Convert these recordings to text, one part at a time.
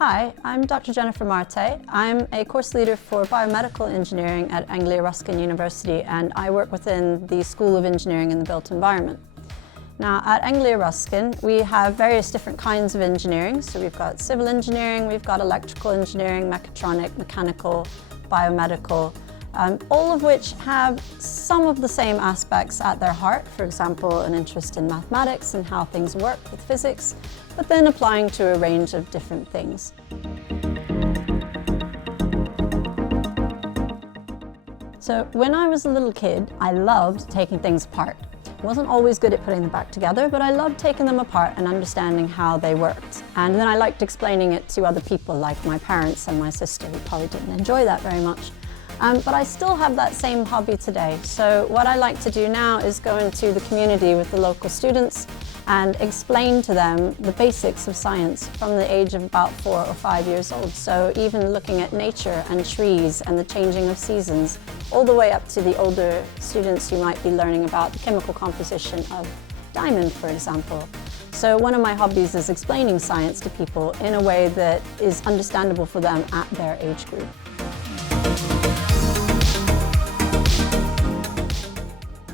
Hi, I'm Dr. Jennifer Martay. I'm a course leader for biomedical engineering at Anglia Ruskin University, and I work within the School of Engineering in the Built Environment. Now, at Anglia Ruskin, we have various different kinds of engineering. So we've got civil engineering, we've got electrical engineering, mechatronic, mechanical, biomedical, all of which have some of the same aspects at their heart. For example, an interest in mathematics and how things work with physics, but then applying to a range of different things. So when I was a little kid, I loved taking things apart. I wasn't always good at putting them back together, but I loved taking them apart and understanding how they worked. And then I liked explaining it to other people, like my parents and my sister, who probably didn't enjoy that very much. But I still have that same hobby today. So what I like to do now is go into the community with the local students and explain to them the basics of science from the age of about 4 or 5 years old. So even looking at nature and trees and the changing of seasons, all the way up to the older students who might be learning about the chemical composition of diamond, for example. So one of my hobbies is explaining science to people in a way that is understandable for them at their age group.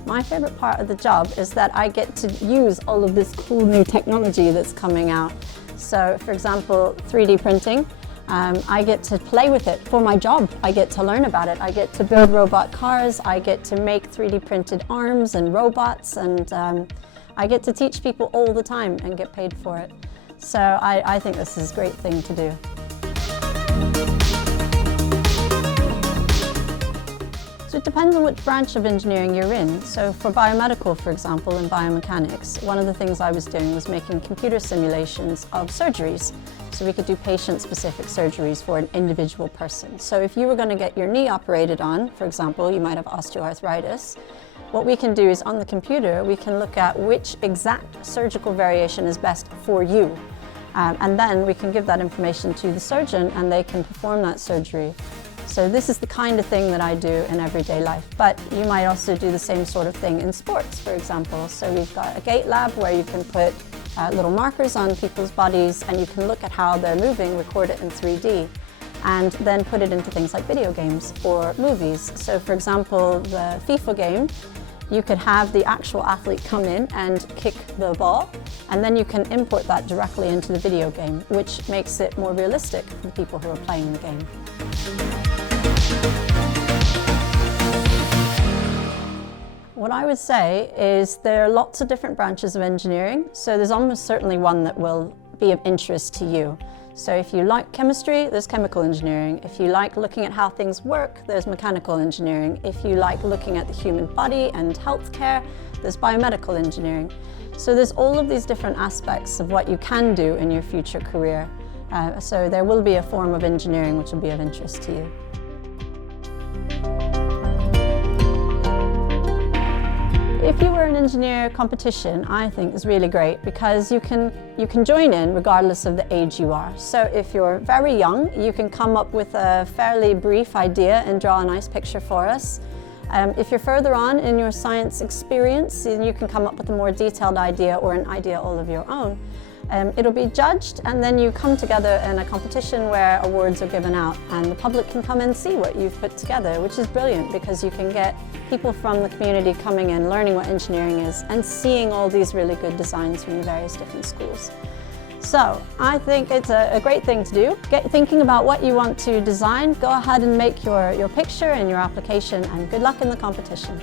My favorite part of the job is that I get to use all of this cool new technology that's coming out. So, for example, 3D printing. I get to play with it for my job. I get to learn about it. I get to build robot cars. I get to make 3D printed arms and robots, and I get to teach people all the time and get paid for it. So I think this is a great thing to do. So it depends on which branch of engineering you're in. So for biomedical, for example, and biomechanics, one of the things I was doing was making computer simulations of surgeries. So we could do patient-specific surgeries for an individual person. So if you were going to get your knee operated on, for example, you might have osteoarthritis, what we can do is on the computer, we can look at which exact surgical variation is best for you. And then we can give that information to the surgeon and they can perform that surgery. So this is the kind of thing that I do in everyday life. But you might also do the same sort of thing in sports, for example. So we've got a gait lab where you can put little markers on people's bodies and you can look at how they're moving, record it in 3D, and then put it into things like video games or movies. So for example, the FIFA game, you could have the actual athlete come in and kick the ball, and then you can import that directly into the video game, which makes it more realistic for the people who are playing the game. What I would say is there are lots of different branches of engineering, so there's almost certainly one that will be of interest to you. So if you like chemistry, there's chemical engineering. If you like looking at how things work, there's mechanical engineering. If you like looking at the human body and healthcare, there's biomedical engineering. So there's all of these different aspects of what you can do in your future career. So there will be a form of engineering which will be of interest to you. If you were an engineer competition, I think is really great because you can join in regardless of the age you are. So if you're very young, you can come up with a fairly brief idea and draw a nice picture for us. If you're further on in your science experience, you can come up with a more detailed idea or an idea all of your own. It'll be judged, and then you come together in a competition where awards are given out and the public can come and see what you've put together, which is brilliant because you can get people from the community coming in, learning what engineering is and seeing all these really good designs from the various different schools. So I think it's a great thing to do. Get thinking about what you want to design, go ahead and make your picture and your application, and good luck in the competition.